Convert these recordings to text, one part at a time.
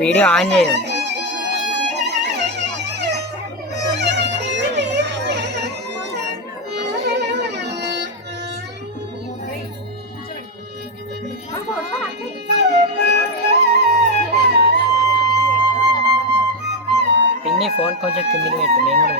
Video on చేయదు. పిన్ని phone కొంచెం కిందికి పెట్టు, నేను కూడా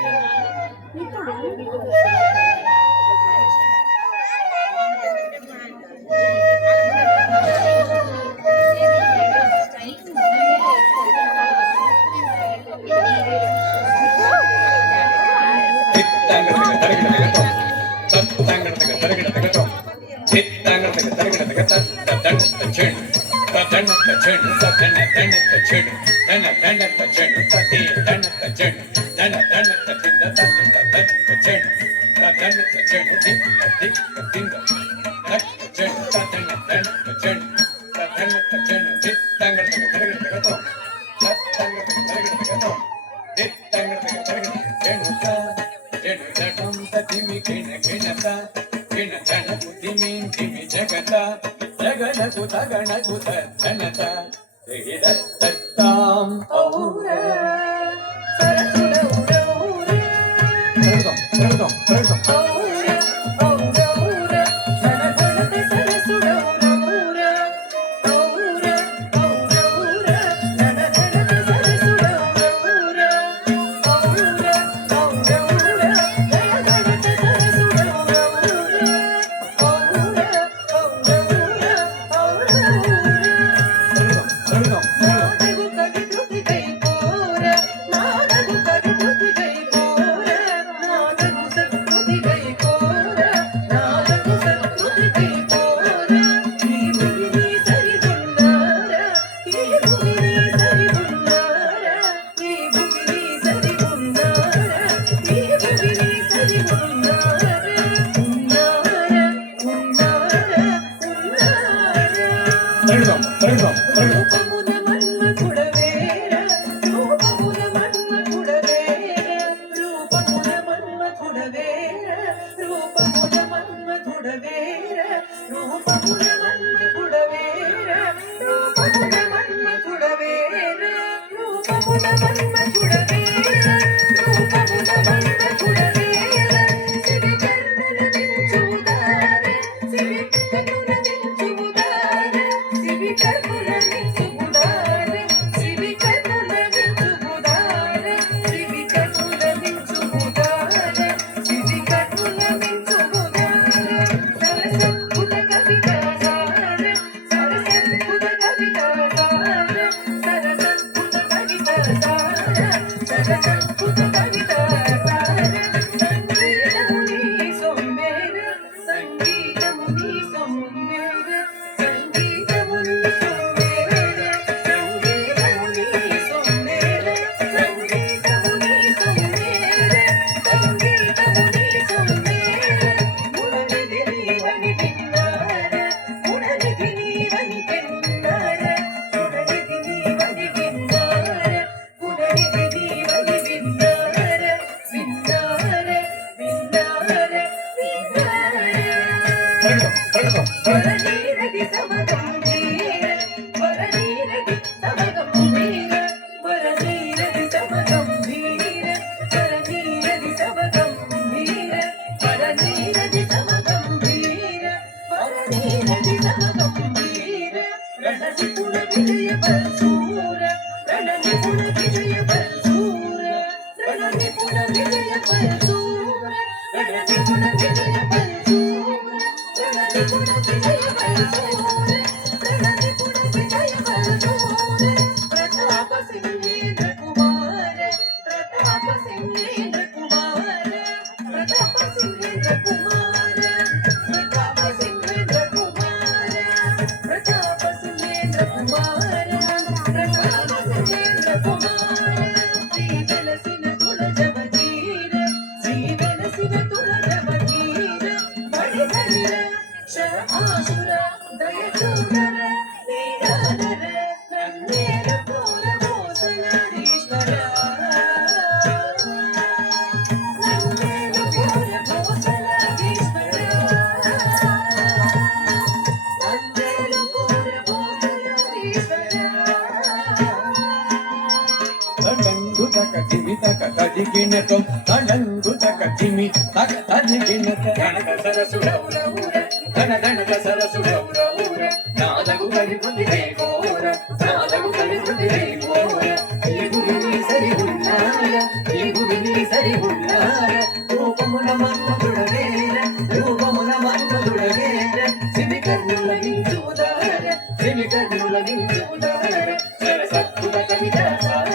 దిగినతం తనంగు తకటిమి తక తదిగినత గణక సరసుడౌరౌర ధన ధనక సరసుడౌరౌర నాదగు గరిపతి రేగోర నాదగు గరిపతి రేగోర ఈ భూమిని సరి ఉన్నార ఈ భూమిని సరి ఉన్నార రూపమున మన్మధుడవేర రూపమున మన్మధుడవేర సిమి కర్ణుల నించుదార సిమి కర్ణుల నించుదార సరసద్భుత కవిత సార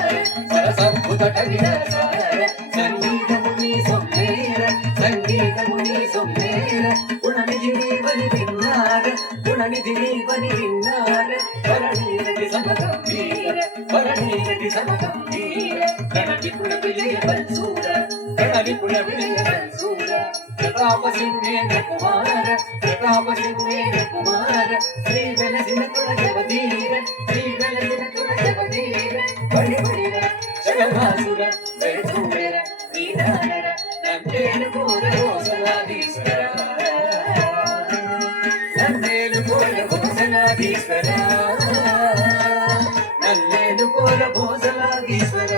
సరసద్భుత కవిత సార సంగీతముని సొమ్మేర సంగీతముని సొమ్మేర గుణనిధి నీవని విన్నార గుణనిధి నీవని విన్నార వరణీయతి సమగంభీర వరణీయతి సమగంభీర గణనిపుణ విజయ బల్సూర గణనిపుణ విజయ బల్సూర ప్రతాప సింహేంద్ర కుమార ప్రతాప సింహేంద్ర కుమార శ్రీ వెలసిన కుల జవధీర శ్రీ వెలసిన కుల జవధీర బడి బడిర జగభాసుర బెడువేర శ్రీనార నందేలు కోర రోసలాధీశ్వర నందేలు కోర భోసలాధీశ్వర నందేలు కోర భోసలాధీశ్వర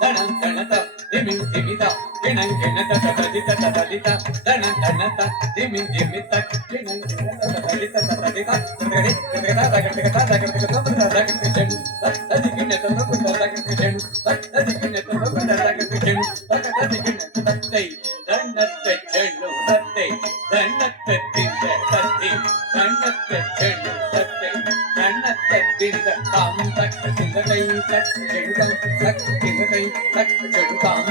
ధనం ధనత దిమి దిమిత గిణం గిణత తదిత తదిత ధనం ధనత దిమి దిమిత గిణం గిణత తదిత తదిత గడి గడ గడ గడ గడ తది గిణత తది గిణత తది గిణత తది గిణత తై ధనత చెడు తై ధనత తింద తతి ధనత చెడు తై ధనత తింద కాం తక్ తింద తై తక్ చెడు తక్ తింద తై తక్ చెడు కాం